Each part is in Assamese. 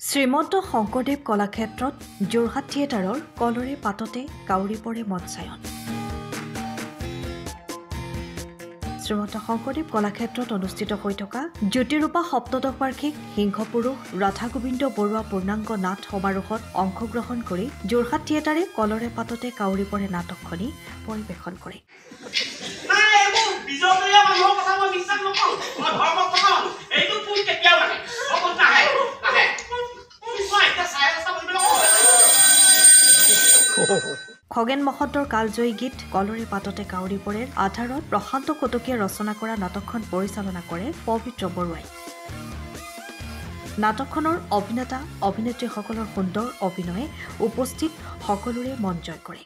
শ্ৰীমন্ত শংকৰদেৱ কলাক্ষেত্ৰত যোৰহাট থিয়েটাৰৰ কলৰে পাততে কাউৰী পৰে মঞ্চায়ন। শ্ৰীমন্ত শংকৰদেৱ কলাক্ষেত্ৰত অনুষ্ঠিত হৈ থকা জ্যোতিৰূপা সপ্তদশ বাৰ্ষিক সিংহপুৰুষ ৰাধা গোবিন্দ বৰুৱা পূৰ্ণাংগ নাট সমাৰোহত অংশগ্ৰহণ কৰি যোৰহাট থিয়েটাৰে কলৰে পাততে কাউৰী পৰে নাটকখনি পৰিৱেশন কৰে। খগেন মহন্তৰ কালজয়ী গীত কলৰে পাততে কাউৰী পৰেৰ আধাৰত প্ৰশান্ত কটকীয়ে ৰচনা কৰা নাটকখন পৰিচালনা কৰে পবিত্ৰ বৰুৱাই। নাটকখনৰ অভিনেতা অভিনেত্ৰীসকলৰ সুন্দৰ অভিনয়ে উপস্থিত সকলোৰে মন জয় কৰে।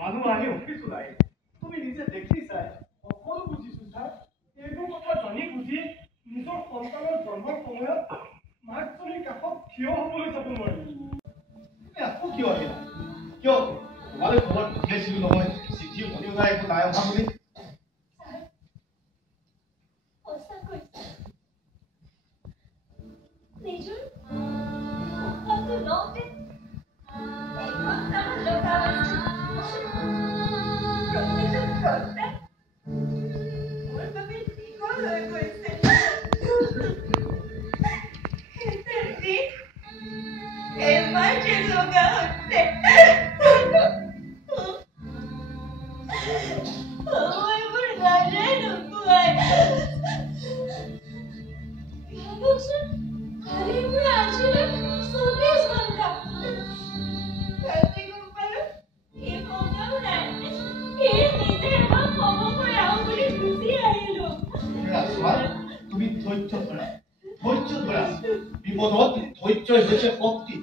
মানুহ আহি অফিচ ওলাই তুমি নিজে দেখিছাই সকলো বুজিছো ছাৰ এইবোৰ কথা জানি বুজি নিজৰ সন্তানৰ জন্মৰ সময়ত মাকজনীৰ কাষত থিয় হ'বলৈ যাব নোৱাৰি আকৌ কিয় আহিলা কিয় তোমালৈ খবৰ পঠিয়াইছিলো নহয় চিঠি অনিওনা একো নাই অহা বুলি তুমি ধৈৰ্য ধৰা বিপদত ধৈৰ্যই হৈছে শক্তি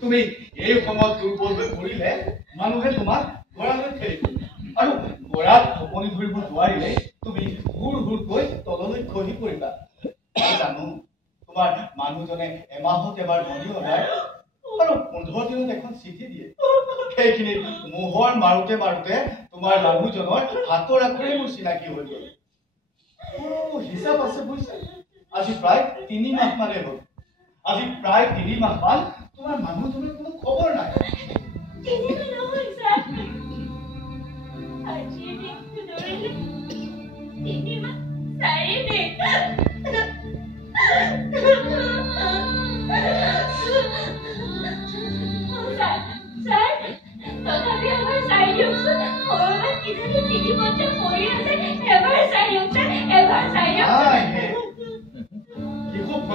তুমি এই সময়ত দুৰ্বল হৈ পৰিলে মানুহে তোমাক গৰালৈ ঠেলিব আৰু গৰাত ঢপনি ধৰিব নোৱাৰিলে তুমি হুৰ হুৰকৈ তললৈ খহি পৰিবা জানো তোমাৰ মানুহজনে এমাহত এবাৰ মণি ওলায় আৰু 15 দিনত এখন চিঠি দিয়ে সেইখিনি মোহৰ মাৰোতে মাৰোতে তোমাৰ মানুহজনৰ হাতৰ আখৰে মোৰ চিনাকি হৈ গ'ল হিচাপ আছে বুজিছা আজি প্ৰায় 3 মাহ মানে হ'ল আজি প্ৰায় 3 মাহ মান তোমাৰ মানুহজনৰ কোনো খবৰ নাই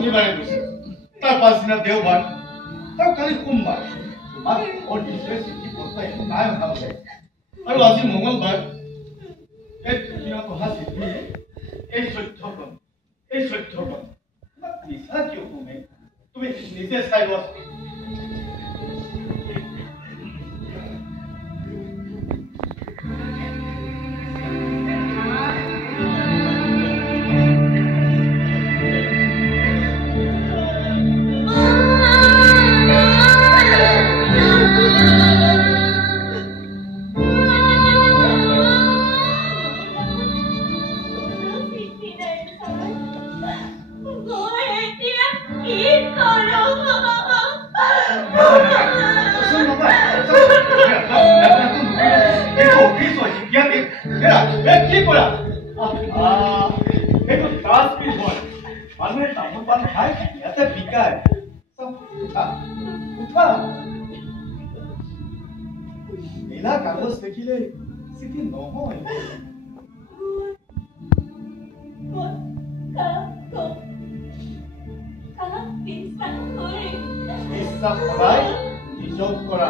শনিবাৰে গৈছে তাৰ পাছদিনা দেওবাৰ আৰু কালি সোমবাৰ তোমাক চিঠি পত্ৰ একো নাই অহা আৰু আজি মঙলবাৰ এই দুদিনত অহা চিঠি এই 14খন মিছা কিয় তুমি তুমি নিজে চাই লোৱা নীলা কাগজ দেখিলে চিঠি নহয় বিশ্বাস সদায় নিজক কৰা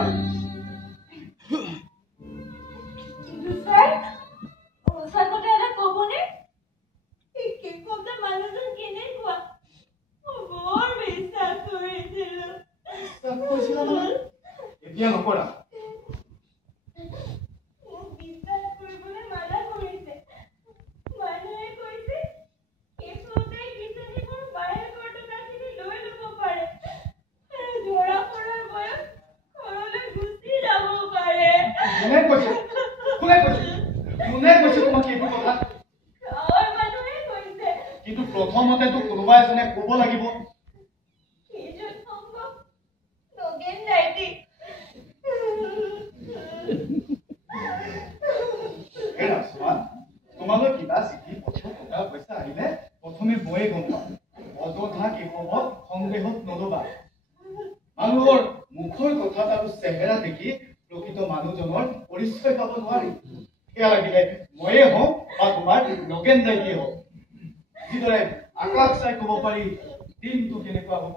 এতিয়া নকৰা কিন্তু প্ৰথমতেতো কোনোবা এজনে ক'ব লাগিব তোমালৈ কিবা চিঠি পত্ৰ টকা পইচা আহিলে প্ৰথমে বয়ে গম পাম অযথা কেৱল সন্দেহত নলবা মানুহৰ মুখৰ কথাত আৰু চেহেৰা দেখি প্ৰকৃত মানুহজনৰ পৰিচয় পাব নোৱাৰি এয়া লাগিলে ময়ে হওঁ বা তোমাৰ নগেন দাইকে হওক যিদৰে আকাশ চাই ক'ব পাৰি দিনটো কেনেকুৱা হ'ব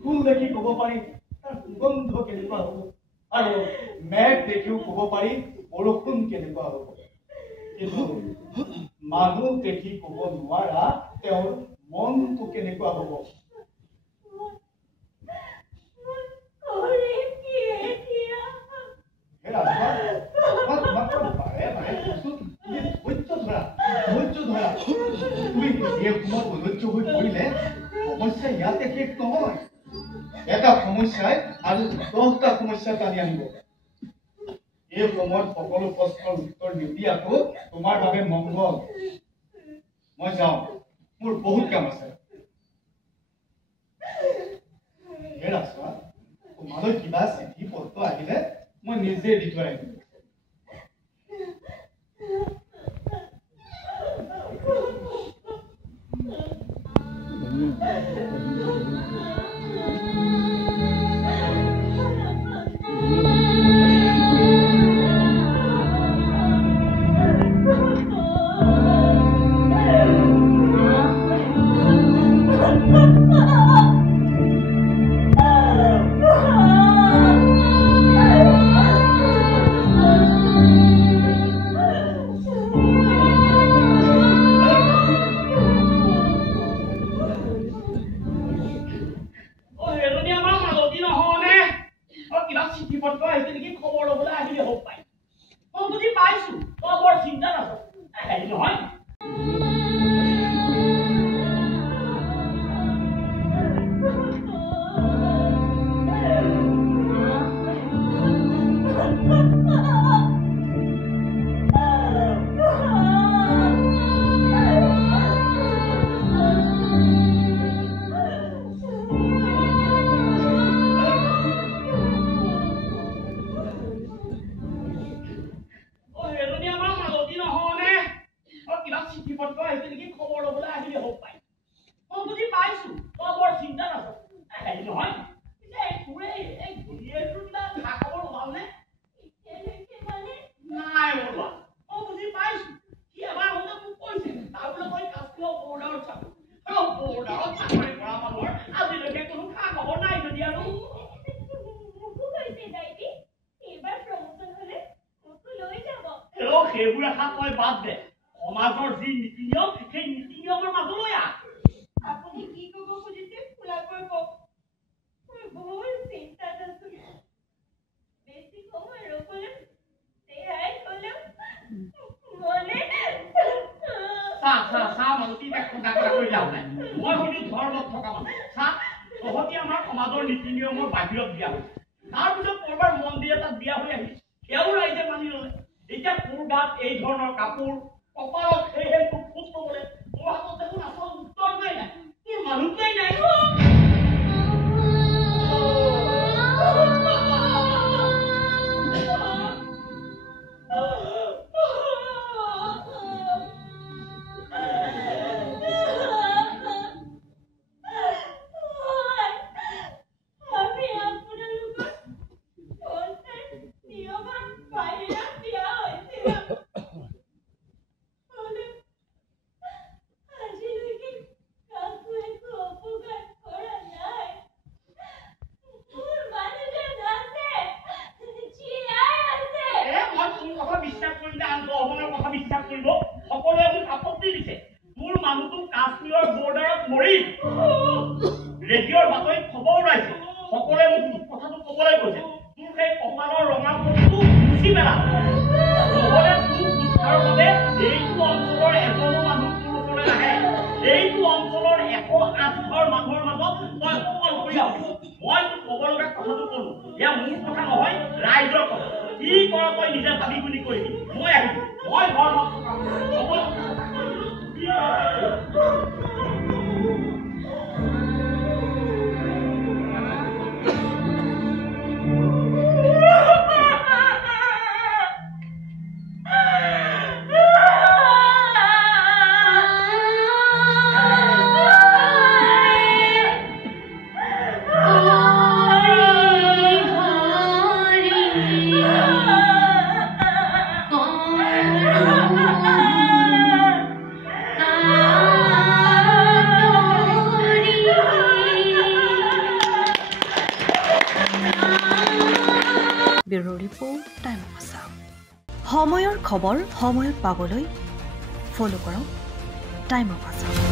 ফুল দেখি ক'ব পাৰি তাৰ সুগন্ধ কেনেকুৱা হ'ব আৰু মেঘ দেখিও ক'ব পাৰি বৰষুণ কেনেকুৱা হ'ব কিন্তু মানুহ দেখি ক'ব নোৱাৰা তেওঁৰ মনটো কেনেকুৱা হ'ব ধৈৰ্য ধৰা তুমি এই সময়ত অধৈৰ্য হৈ পৰিলে সমস্যা ইয়াতে শেষ নহয় এটা সমস্যাই আৰু 10টা সমস্যা টানি আনিব এই সময়ত সকলো প্ৰশ্নৰ উত্তৰ নিদিয়াটো তোমাৰ বাবে মংগল মই যাওঁ মোৰ বহুত কাম আছে ৰাস্তা তোমালৈ কিবা চিঠি পত্ৰ আহিলে মই নিজে দি থৈ আহিম সেইবোৰ এটা তই বাদ দে সমাজৰ যি নীতি নিয়ম সেই নীতি নিয়মৰ মাজলৈ আহ আপুনি কি ক'ব খুজিছে খোলাকৈ কওক মই বহুত চিন্তাত আছো বেছি সময় ৰ'বলৈ দেহাই হ'লেও মনে মালতী খুন্দা কৰা কৰি লাভ নাই মই শুনি ধৰ্মত থকা মানুহ তহঁতি আমাৰ সমাজৰ নীতি নিয়মৰ বাহিৰত দিয়া হৈছে তাৰপিছত কৰবাৰ মন্দিৰ এটাত বিয়া হৈ আহিছে সেয়াও ৰাইজে মানি ল'লে এতিয়া পূৰ্বাত এই ধৰণৰ কাপোৰ কপালত সেই ফুট ল'বলৈ মোৰ হাতত দেখোন আচল উত্তৰটোৱেই নাই তোৰ মানুহটোৱেই নাই ৰেডিঅ'ৰ বাতৰিত খবৰ ওলাইছে সকলোৱে মোক কথাটো ক'বলৈ কৈছে তোৰ সেই কপালৰ ৰঙা পটটো মুচি পেলা নহ'লে তোৰ উদ্ধাৰৰ বাবে এইটো অঞ্চলৰ এজনো মানুহ তোৰ ওচৰলৈ নাহে এইটো অঞ্চলৰ 108 ঘৰ মানুহৰ মাজত তই অকলশৰীয়া হ'বি মই তোক ক'ব লগা কথাটো ক'লো এয়া মোৰ কথা নহয় ৰাইজৰ কথা কি কৰ তই নিজে ভাবি গুণি কৰিবি মই আহিম মই ধৰ্মত থকা সময়ৰ খবৰ সময়ত পাবলৈ ফলো কৰক টাইম অফ আছাম।